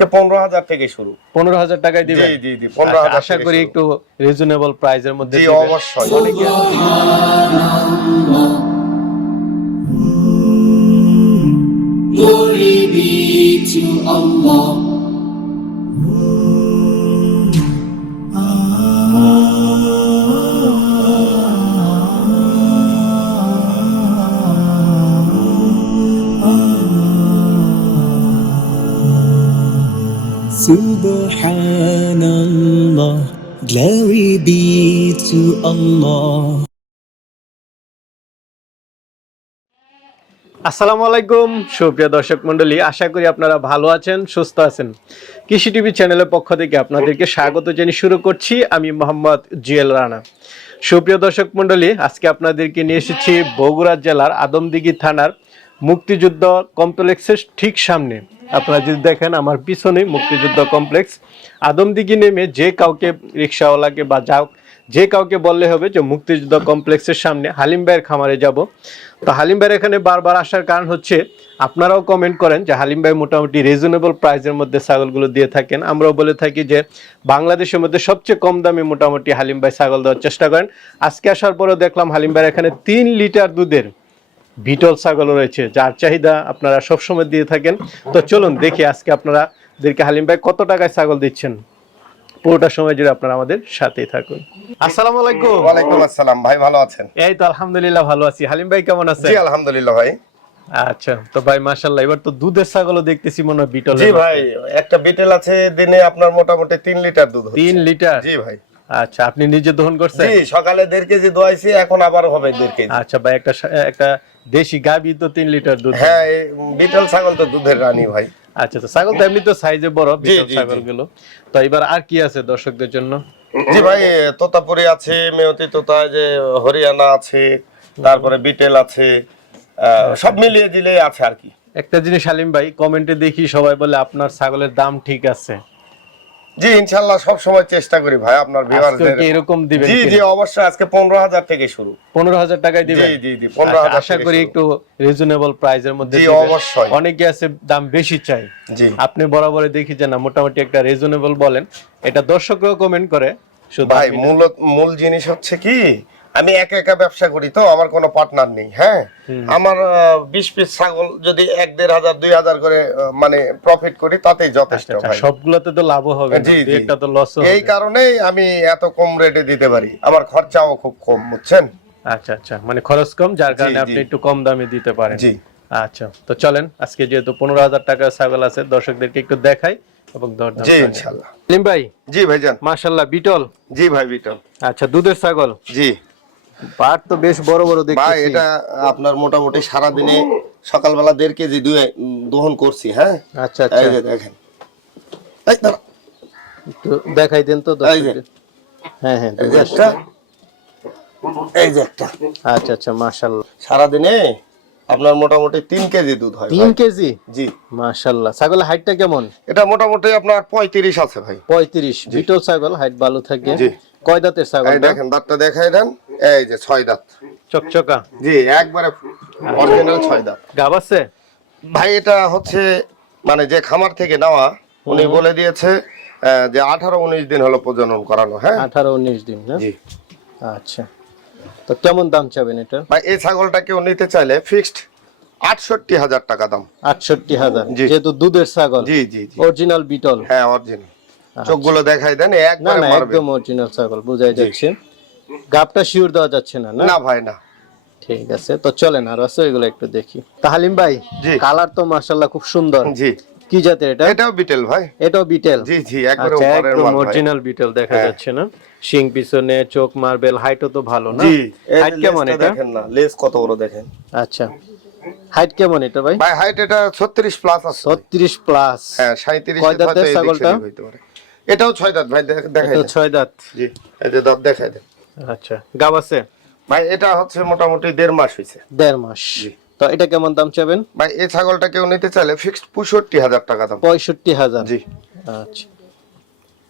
আজকে পনেরো হাজার থেকে শুরু। পনেরো হাজার টাকায় দিবেন? জি জি জি পনেরো আচ্ছা, হাজার আশা থেকে করি একটু রিজনেবল প্রাইজের মধ্যে জি অবশ্যই। অনেকে Glory be to Allah. Subhanallah, glory be to Allah. আসসালামু আলাইকুম সুপ্রিয় দর্শক মন্ডলী আশা করি আপনারা ভালো আছেন সুস্থ আছেন কৃষি টিভি চ্যানেলের পক্ষ থেকে আপনাদেরকে স্বাগত জানিয়ে শুরু করছি আমি মোহাম্মদ জিএল রানা সুপ্রিয় দর্শক মন্ডলী আজকে আপনাদেরকে নিয়ে এসেছি বগুড়া জেলার আদমদিঘি থানার মুক্তিযুদ্ধ কমপ্লেক্সের ঠিক সামনে। আপনারা যদি দেখেন, আমার পিছনে মুক্তিযুদ্ধ কমপ্লেক্স। আদমদিঘি নেমে যে কাউকে রিক্সাওয়ালাকে বা যাও যে কাউকে বললে হবে যে মুক্তিযুদ্ধ কমপ্লেক্সের সামনে হালিম ভাইয়ের খামারে যাব। তো হালিম ভাইয়ের এখানে বারবার আসার কারণ হচ্ছে, আপনারাও কমেন্ট করেন যে হালিম ভাই মোটামুটি রিজনেবল প্রাইসের মধ্যে ছাগলগুলো দিয়ে থাকেন। আমরাও বলে থাকি যে বাংলাদেশের মধ্যে সবচেয়ে কম দামে মোটামুটি হালিম ভাই ছাগল দেওয়ার চেষ্টা করেন। আজকে আসার পরেও দেখলাম হালিম ভাইয়ের এখানে তিন লিটার দুধের বিটল ছাগলও রয়েছে যার চাহিদা আপনারা সবসময় দিয়ে থাকেন। তো চলুন দেখি আজকে আপনারা দেরকে হালিম ভাই কত টাকায় ছাগল দিচ্ছেন। পুরোটা সময় জুড়ে আপনারা আমাদের সাথেই থাকুন। আসসালামু আলাইকুম। ওয়ালাইকুম আসসালাম ভাই ভালো আছেন? এই তো আলহামদুলিল্লাহ ভালো আছি। হালিম ভাই কেমন আছেন? জি আলহামদুলিল্লাহ ভাই। আচ্ছা তো ভাই মাশাল্লাহ এবার তো দুধের ছাগলও দেখতেছি মনে হয় বিটল জি ভাই একটা বিটেল আছে দিনে আপনার মোটামুটি তিন লিটার দুধ হচ্ছে। তিন লিটার? জি ভাই। আচ্ছা আপনি নিজে দহন করছেন? জি সকালে দেড় কেজি দোয়াইছি এখন আবার হবে দেড় কেজি। আচ্ছা ভাই একটা একটা দেশি গাবি তো তিন লিটার দুধ হ্যাঁ বিটেল ছাগল তো দুধের রানী ভাই। আচ্ছা তো ছাগল তো এমনি তো সাইজে বড় বিটল। ছাগলগুলো তো এবার আর কি আছে দর্শকদের জন্য? জি ভাই তোতাপুরি আছে মেয়তি তোতা যে হরিয়ানা আছে তারপরে বিটেল আছে আহ, সব মিলিয়ে দিলে আছে আর কি। একটা জিনিস হালিম ভাই কমেন্টে দেখি সবাই বলে আপনার ছাগলের দাম ঠিক আছে। জি সব সময় চেষ্টা করি ভাই আপনার ভিউয়ারদের কি এরকম দিবেন জি জি অবশ্যই আজকে পনেরো হাজার থেকে শুরু। পনেরো হাজার টাকায় দিবেন? জি জি জি আচ্ছা, হাজার আশা করি একটু রিজনেবল প্রাইজের মধ্যে জি, অবশ্যই। অনেকে আছে দাম বেশি চাই জি। আপনি বরাবর দেখি যে না মোটামুটি একটা রিজনেবল বলেন। এটা দর্শকরাও কমেন্ট করে। ভাই মূল মূল জিনিস হচ্ছে কি আমি একা একা ব্যবসা করি তো আমার কোনো পার্টনার নেই হ্যাঁ? আমার বিশ পিস ছাগল যদি এক দেড় হাজার দুই হাজার করে মানে প্রফিট করি তাতেই যথেষ্ট আচ্ছা, সবগুলোতে তো লাভও হবে জি, একটা তো লস এই কারণেই আমি এত কম রেটে দিতে পারি আমার খরচাও খুব কম বুঝছেন? আচ্ছা আচ্ছা মানে খরচ কম যার কারণে আপনি একটু কম দামে দিতে পারেন। জি। আচ্ছা তো চলেন আজকে যেহেতু পনেরো হাজার টাকার ছাগল আছে দর্শকদেরকে একটু দেখাই এবং দরদাম জি করি। ইনশাল্লাহ। ভাই জি ভাইজান। মাশাল্লাহ বিটল? জি ভাই বিটল। আচ্ছা দুধের ছাগল? জি। পাট তো বেশ বড় বড় ভাই এটা আপনার মোটামুটি সারা দিনে সকালবেলা দেড় কেজি উম, দহন করছি হ্যাঁ? আচ্ছা আচ্ছা। এই যে দেখেন। এই দাঁড়া। দেখাই দেন তো হ্যাঁ হ্যাঁ একটা। এই যে একটা। আচ্ছা আচ্ছা মাশাল্লাহ সারাদিনে আপনার মোটামুটি তিন কেজি দুধ হয় তিন কেজি? জি। মাশাল্লাহ ছাগলের হাইটটা কেমন? এটা মোটামুটি আপনার পঁয়ত্রিশ আছে ভাই। পঁয়ত্রিশ। বিটল ছাগল হাইট ভালো থাকে। জি। কয় দাঁতের ছাগল দেখেন দাঁতটা দেখাই দেন। এই যে ছয় দাঁত। চকচকা। জি একবারে অরিজিনাল ছয় দাঁত। গাব আছে? ভাই এটা হচ্ছে মানে যে খামার থেকে নেওয়া উনি বলে দিয়েছে যে আঠারো উনিশ দিন হলো প্রজনন করানো হ্যাঁ? আঠারো উনিশ দিন জি। আচ্ছা। তো কেমন দাম চাবেন এটা ভাই এই ছাগলটা কেউ নিতে চাইলে ফিক্সড আটষট্টি হাজার টাকা দাম। আটষট্টি হাজার যেহেতু দুধের ছাগল। জি জি অরিজিনাল বিটল। হ্যাঁ অরিজিনাল চোখগুলো দেখাই দেন একদম অরিজিনাল ছাগল বোঝাই যাচ্ছে। গাবটা শিওর দেওয়া যাচ্ছে না না? না ভাই না। ঠিক আছে তো চলেন আর আছে এগুলো একটু দেখি। তাহালিম ভাই জি। কালার তো মাশাল্লাহ খুব সুন্দর। জি। কি জাতের এটা? এটাও বিটেল ভাই। এটাও বিটেল? জি জি একবারে আচ্ছা উপরের মাল ভাই। অরিজিনাল বিটেল দেখা হ্যাঁ। যাচ্ছে না। শিং পিছনে চোখ মার্বেল হাইটও তো ভালো না? জি। হাইট কেমন এটা? দেখেন না লেজ কত বড় দেখেন। আচ্ছা। হাইট কেমন এটা ভাই? ভাই হাইট এটা 36 প্লাস আছে। ছত্রিশ প্লাস হ্যাঁ 37 কয় দাঁতের ছাগলটা? হইতে পারে। এটাও ছয় দাঁত ভাই দেখ- দেখাই এটা দেন। ছয় দাঁত। জি এই যে দাঁত দেখাই দেন। আচ্ছা গাব আছে? ভাই এটা হচ্ছে মোটামুটি দেড় মাস হয়েছে দেড় মাস। তো এটা কেমন দাম চাবেন? ভাই এই ছাগলটা কেউ নিতে চাইলে ফিক্সড পঁয়ষট্টি হাজার টাকা দাম। পঁয়ষট্টি হাজার। জি। আচ্ছা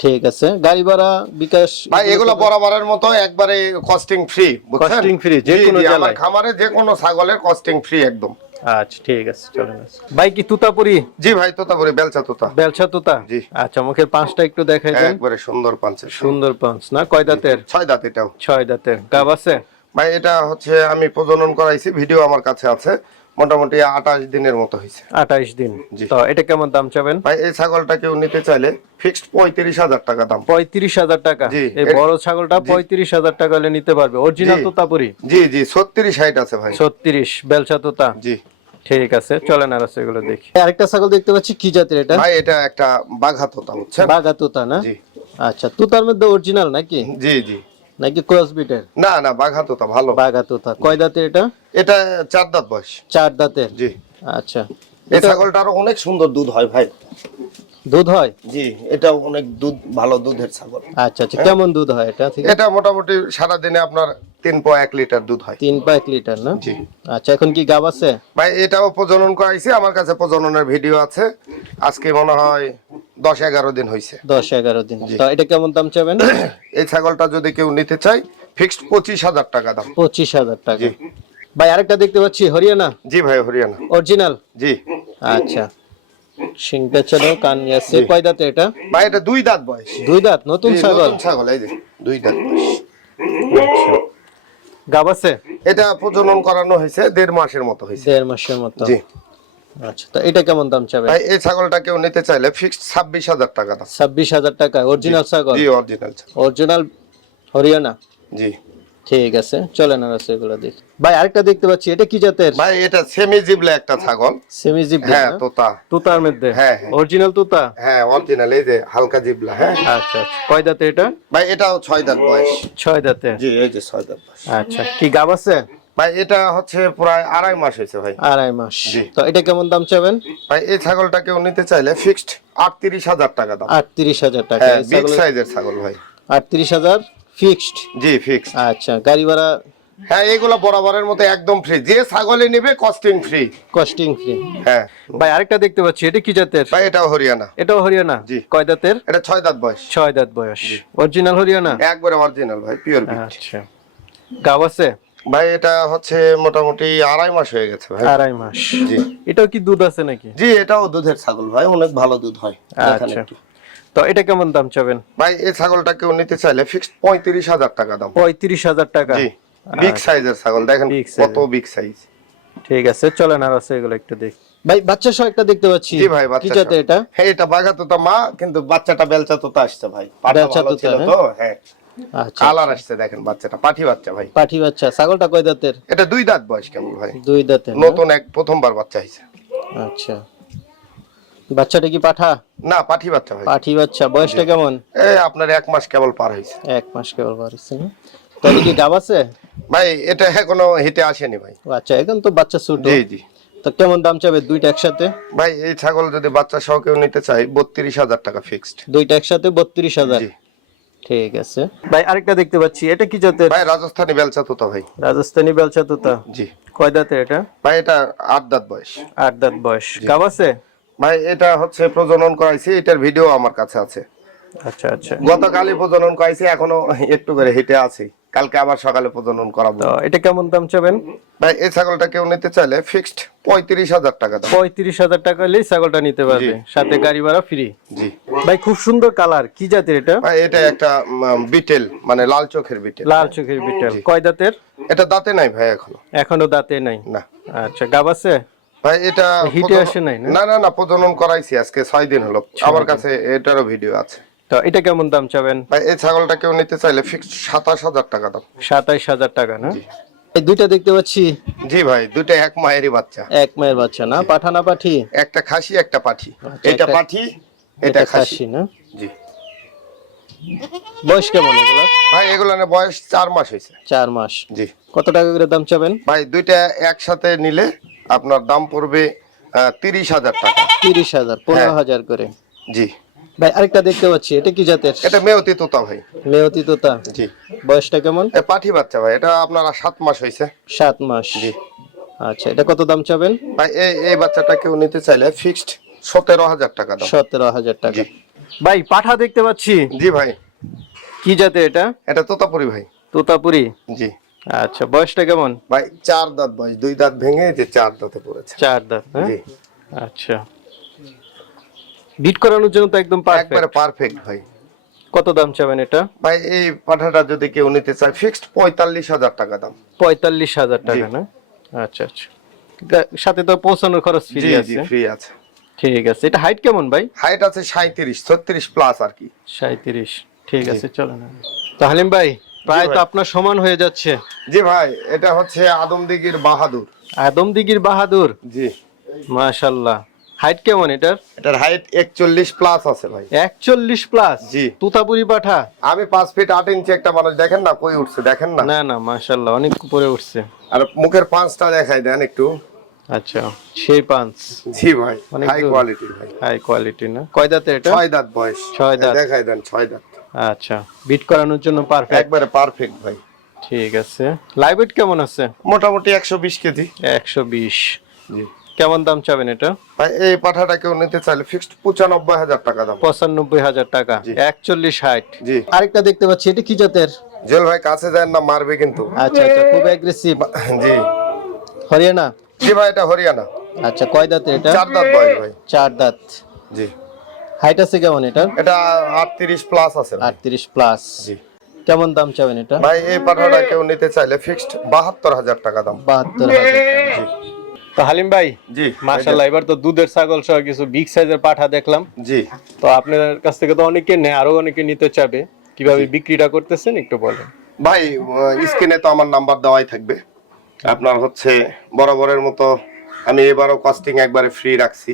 ঠিক আছে। গাড়ি ভাড়া বিকাশ? ভাই এগুলো বরাবরের মতো একবারে কস্টিং ফ্রি Costing free, যে কোনো আমার খামারে যে কোনো ছাগলের কস্টিং ফ্রি একদম। আচ্ছা ঠিক আছে চলেন ভাই কি তুতাপুরি? জি ভাই তুতাপুরি বেলচা তুতা। বেলচা তুতা? জি। আচ্ছা মুখের পাঁচটা একটু দেখাই দেন। একবারে সুন্দর পাঁচ সুন্দর পাঁচ না? কয় দাঁতের? ছয় দাঁত এটাও। ছয় দাঁতের। গাব আছে? ভাই এটা হচ্ছে আমি প্রজনন করাইছি ভিডিও আমার কাছে আছে। মোটামুটি আঠাশ দিনের মতো হয়েছে। আঠাইশ দিন। তো এটা কেমন দাম চাবেন? ভাই এই ছাগলটা কেউ নিতে চাইলে ফিক্সড পঁয়ত্রিশ হাজার টাকা দাম। পঁয়ত্রিশ হাজার টাকা। এই বড় ছাগলটা পঁয়ত্রিশ হাজার টাকা হলে নিতে পারবে। অরিজিনাল জি। তোতাপুরি? জি জি ছত্রিশ হাইট আছে ভাই। ছত্রিশ বেলচা তোতা? জি। ঠিক আছে চলেন আর আছে এগুলো দেখি। আরেকটা ছাগল দেখতে পাচ্ছি কি জাতের এটা? ভাই এটা একটা বাঘা তোতা বুঝছেন? বাগা তোতা না? জি। আচ্ছা তোতার মধ্যে অরিজিনাল নাকি? জি জি। নাকি ক্রস বিটের না না বাঘা তোতা ভালো। বাঘা তোতা কয় দাঁতের এটা? এটা চার দাঁত বয়স। চার দাঁতের? জি। আচ্ছা। এই ছাগলটারও অনেক সুন্দর দুধ হয় ভাই। দুধ হয়? জি এটা অনেক দুধ ভালো দুধের ছাগল। আচ্ছা আচ্ছা কেমন দুধ হয় এটা? এটা মোটামুটি সারা দিনে আপনার তিন পো এক লিটার দুধ হয়। তিন পা এক লিটার না? জি। আচ্ছা এখন কি গাব আছে? ভাই এটাও প্রজনন করাইছি আমার কাছে প্রজননের ভিডিও আছে। আজকে মনে হয় দশ এগারো দিন হয়েছে দশ এগারো দিন। তো এটা কেমন দাম চাবেন? এই ছাগলটা যদি কেউ নিতে চায় ফিক্সড পঁচিশ হাজার টাকা দাম। পঁচিশ হাজার টাকা। জি। ভাই আরেকটা দেখতে পাচ্ছি হরিয়ানা? জি ভাই হরিয়ানা। অরিজিনাল জি। আচ্ছা। সিংটা চলো কান আছে কয় দাঁতে এটা? ভাই এটা দুই দাঁত বয়স। দুই দাঁত নতুন ছাগল? ছাগল এই যে দুই দাঁত গাব আছে? এটা প্রজনন করানো হয়েছে দেড় মাসের মতো হয়েছে। দেড় মাসের মতো। জি। আচ্ছা তো এটা কেমন দাম চাবে? ভাই এই ছাগলটা কেউ নিতে চাইলে ফিক্সড ছাব্বিশ হাজার টাকা দাম। ছাব্বিশ হাজার টাকা অরিজিনাল ছাগল? জি অরিজিনাল অরিজিনাল হরিয়ানা? জি। ঠিক আছে চলেন আর এগুলো দেখি। ভাই আরেকটা দেখতে পাচ্ছি এটা কি জাতের? ভাই এটা সেমি জিবলে একটা ছাগল। সেমি জিপ হ্যাঁ তোতা। তুতার মধ্যে? হ্যাঁ, হ্যাঁ। অরিজিনাল তুতা? হ্যাঁ অরিজিনাল এই যে হালকা জিবলা হ্যাঁ। আচ্ছা আচ্ছা। কয় দাঁতে এটা? ভাই এটাও ছয় দাঁত বয়স। ছয় দাঁতে? জি এই যে ছয় দাঁত বয়স। আচ্ছা কি গাব আছে? ভাই এটা হচ্ছে প্রায় আড়াই মাস হয়েছে ভাই। আড়াই মাস। জি। তো এটা কেমন দাম চাবেন? ভাই এই ছাগলটা কেউ নিতে চাইলে ফিক্সড আটত্রিশ হাজার টাকা দাম। আটত্রিশ হাজার টাকা। হ্যাঁ বিগ সাইজের ছাগল ভাই। আটত্রিশ হাজার ফিক্সড জি ফিক্সড আচ্ছা গাড়ি ভাড়া হ্যাঁ এগুলো বরাবরের মতো একদম ফ্রি যে ছাগলে নেবে কস্টিং ফ্রি কস্টিং ফ্রি হ্যাঁ। ভাই আরেকটা দেখতে পাচ্ছি এটা কি জাতের? ভাই এটাও হরিয়ানা। এটাও হরিয়ানা? জি। কয় দাঁতের? এটা ছয় দাঁত বয়স। ছয় দাঁত বয়স। অরিজিনাল হরিয়ানা? একবারে অরিজিনাল ভাই পিওর আচ্ছা। গাব আছে? ভাই এটা হচ্ছে মোটামুটি আড়াই মাস হয়ে গেছে ভাই। আড়াই মাস। জি। এটাও কি দুধ আছে নাকি? জি এটাও দুধের ছাগল ভাই অনেক ভালো দুধ হয়। আচ্ছা। তো এটা কেমন দাম চাবেন? ভাই এই ছাগলটা কেউ নিতে চাইলে ফিক্সড পঁয়ত্রিশ হাজার টাকা দাম। পঁয়ত্রিশ হাজার টাকা। জি। বিগ আচ্ছা, সাইজের ছাগল দেখেন কত বিগ সাইজ ঠিক আছে চলেন আর আছে এগুলো একটু দেখি। ভাই বাচ্চা সহ একটা দেখতে পাচ্ছি। জি ভাই কি জাতের এটা? হ্যাঁ এটা বাঘা তোতা মা কিন্তু বাচ্চাটা বেলচা তোতা আসছে ভাই। বেলচা তোতা, ছিল হ্যাঁ? তো হ্যাঁ। আচ্ছা কালার আসছে দেখেন বাচ্চাটা পাঠি বাচ্চা ভাই। পাঠি বাচ্চা ছাগলটা কয় দাঁতের? এটা দুই দাঁত বয়স কেমন ভাই? দুই দাঁতের নতুন এক প্রথমবার বাচ্চা হয়েছে। আচ্ছা। বাচ্চাটা কি পাঠা? না পাঠি বাচ্চা ভাই পাঠি বাচ্চা বয়সটা কেমন? এই আপনার এক মাস কেবল পার হয়েছে। এক মাস কেবল বাড়ছে না? তাহলে কি গাব আছে? ভাই এটা এখনও হিটে আসেনি ভাই। আচ্ছা এখন তো বাচ্চা ছোট। জি জি। তো কেমন দাম চাবে দুইটা একসাথে? ভাই এই ছাগল যদি বাচ্চা সহ কেউ নিতে চাই বত্রিশ হাজার টাকা ফিক্সড দুইটা একসাথে বত্রিশ হাজার। জি। ঠিক আছে। ভাই আরেকটা দেখতে পাচ্ছি এটা কি জাতের? ভাই রাজস্থানি বেলচা তোতা ভাই। রাজস্থানি বেলচা তোতা। জি। কয় দাঁতের এটা? ভাই এটা আট দাঁত বয়স। আট দাঁত বয়স। গাব আছে? ভাই এটা হচ্ছে প্রজনন করাইছি এটার ভিডিও আমার কাছে আছে। আচ্ছা আচ্ছা। গতকালই প্রজনন করাইছি এখনও একটু করে হেঁটে আছি। কালকে আবার সকালে প্রজনন করাবো। তো এটা কেমন দাম চাবেন? ভাই এই ছাগলটা কেউ নিতে চাইলে ফিক্সড পঁয়ত্রিশ হাজার টাকা পঁয়ত্রিশ হাজার টাকা হলেই ছাগলটা নিতে পারবে। সাথে গাড়ি ভাড়া ফ্রি জি। ভাই খুব সুন্দর কালার কি জাতের এটা? ভাই এটা একটা বিটেল মানে লাল চোখের বিটেল লাল চোখের বিটেল কয় দাঁতের? এটা দাঁতে নাই ভাই এখনও। এখনও দাঁতে নাই? না। আচ্ছা গাব আছে? ভাই এটা হিটে আসে নাই না? না না না প্রজনন করাইছি আজকে ছয় দিন হলো। আমার কাছে এটারও ভিডিও আছে। তো এটা কেমন দাম চাবেন? ভাই এই ছাগলটা কেউ নিতে চাইলে ফিক্সড সাতাশ হাজার টাকা দাম। সাতাইশ হাজার টাকা না? এই দুইটা দেখতে পাচ্ছি। জি ভাই দুইটা এক মায়েরই বাচ্চা। এক মায়ের বাচ্চা না? পাঠা না পাঠি? একটা খাসি একটা পাঠি। আচ্ছা, এটা পাঠি এটা খাসি। না? জি। বয়স কেমন এগুলো? ভাই এগুলো বয়স চার মাস হয়েছে। চার মাস। জি। কত টাকা করে দাম চাবেন? ভাই দুইটা একসাথে নিলে আপনার দাম পড়বে তিরিশ হাজার টাকা। তিরিশ হাজার পনেরো হ্যাঁ। হাজার করে। জি। ভাই আরেকটা দেখতে পাচ্ছি এটা কি জাতের? এটা মেয়তি তোতা ভাই। মেয়তি তোতা। জি। বয়সটা কেমন? এ পাঠি বাচ্চা ভাই এটা আপনার সাত মাস হয়েছে। সাত মাস। জি। আচ্ছা এটা কত দাম চাবেন? ভাই এই এই বাচ্চাটা কেউ নিতে চাইলে ফিক্সড সতেরো হাজার টাকা দাম। সতেরো হাজার টাকা। জি। ভাই পাঠা দেখতে পাচ্ছি। জি ভাই। কি জাতের এটা? এটা তোতাপুরি ভাই। তোতাপুরি? জি। আচ্ছা বয়সটা কেমন? ভাই চার দাঁত বয়স দুই দাঁত ভেঙে যে চার দাঁতে পড়েছে। চার দাঁত হ্যাঁ? জি। আচ্ছা। বিট করানোর জন্য তো একদম পারফেক্ট একবারে পারফেক্ট ভাই। কত দাম চাবেন এটা? ভাই এই পাঠাটা যদি কেউ নিতে চায় ফিক্সড পঁয়তাল্লিশ হাজার টাকা দাম। পঁয়তাল্লিশ হাজার টাকা না? আচ্ছা আচ্ছা। সাথে তো পৌঁছানোর খরচ ফ্রি আছে। ফ্রি আছে। ঠিক আছে। এটা হাইট কেমন ভাই? হাইট আছে সাঁত্রিশ ছত্রিশ প্লাস আর কি। সাঁত্রিশ ঠিক আছে চলো না তো হালিম ভাই প্রায় তো আপনার সমান হয়ে যাচ্ছে। জি ভাই এটা হচ্ছে আদমদিগির বাহাদুর। আদমদিগির বাহাদুর? জি। মাশাল্লাহ। হাইট কেমন এটার? এটার হাইট একচল্লিশ প্লাস আছে ভাই। একচল্লিশ প্লাস জি। তুতাপুরি পাঠা? আমি পাঁচ ফিট আট ইঞ্চি একটা মানুষ দেখেন না কই উঠছে দেখেন না? না না মাশাল্লাহ অনেক উপরে উঠছে। আর মুখের পাঁচটা দেখাই দেন একটু। আচ্ছা সেই পাঁচ। জি ভাই হাই কোয়ালিটি ভাই। হাই কোয়ালিটি না? কয় দাঁতে এটা? ছয় দাঁত বয়স। ছয় দাঁত। দেখাই দেন ছয় দাঁত। আচ্ছা বিট করানোর জন্য পারফেক্ট একবারে পারফেক্ট ভাই। ঠিক আছে। লাইভ কেমন আছে? মোটামুটি একশো বিশ কেজি। একশো বিশ। জি। কেমন দাম চাবেন এটা? ভাই এই পাঠাটা কেউ নিতে চাইলে ফিক্সড পঁচানব্বই হাজার টাকা দাম। পঁচানব্বই হাজার টাকা জি। একচল্লিশ হাইট জি। আরেকটা দেখতে পাচ্ছি এটা কি জাতের? জেল ভাই কাছে যায় না মারবে কিন্তু। আচ্ছা আচ্ছা খুব অ্যাগ্রেসিভ জি। হরিয়ানা? জি ভাই এটা হরিয়ানা। আচ্ছা কয় দাঁতে এটা? চার দাঁত বয়স ভাই। চার দাঁত। জি। হাইট আছে কেমন এটা? এটা আটত্রিশ প্লাস আছে ভাই। আটত্রিশ প্লাস জি। কেমন দাম চাবেন এটা? ভাই এই পাঠাটা কেউ নিতে চাইলে ফিক্সড বাহাত্তর হাজার টাকা দাম। বাহাত্তর হাজার টাকা। তো হালিম ভাই জি মাশাল্লাহ এবার তো দুধের ছাগল সহ কিছু বিগ সাইজের পাঠা দেখলাম। জি। তো আপনার কাছ থেকে তো অনেকে নেয় আরও অনেকে নিতে চাবে। কীভাবে বিক্রিটা করতেছেন একটু বলেন। ভাই স্ক্রিনে তো আমার নাম্বার দেওয়াই থাকবে। আপনার হচ্ছে বরাবরের মতো আমি এবারও কস্টিং একবারে ফ্রি রাখছি।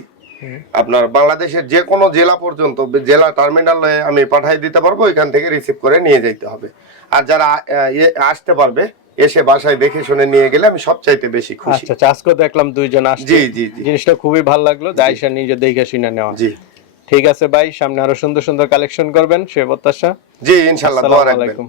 আপনার বাংলাদেশের যে কোনো জেলা পর্যন্ত জেলা টার্মিনালে আমি পাঠাই দিতে পারব এখান থেকে রিসিভ করে নিয়ে যেতে হবে। আর যারা আসতে পারবে এসে বাসায় দেখে শুনে নিয়ে গেলে আমি সবচাইতে বেশি খুশি। আচ্ছা চাষ করে দেখলাম দুইজন আসছে। জি জি জিনিসটা খুবই ভালো লাগল দায়সা নিজে দেখে শুনে নেওয়া। জি। ঠিক আছে ভাই সামনে আরও সুন্দর সুন্দর কালেকশন করবেন সে প্রত্যাশা। জি ইনশাল্লাহ আসসালামু আলাইকুম।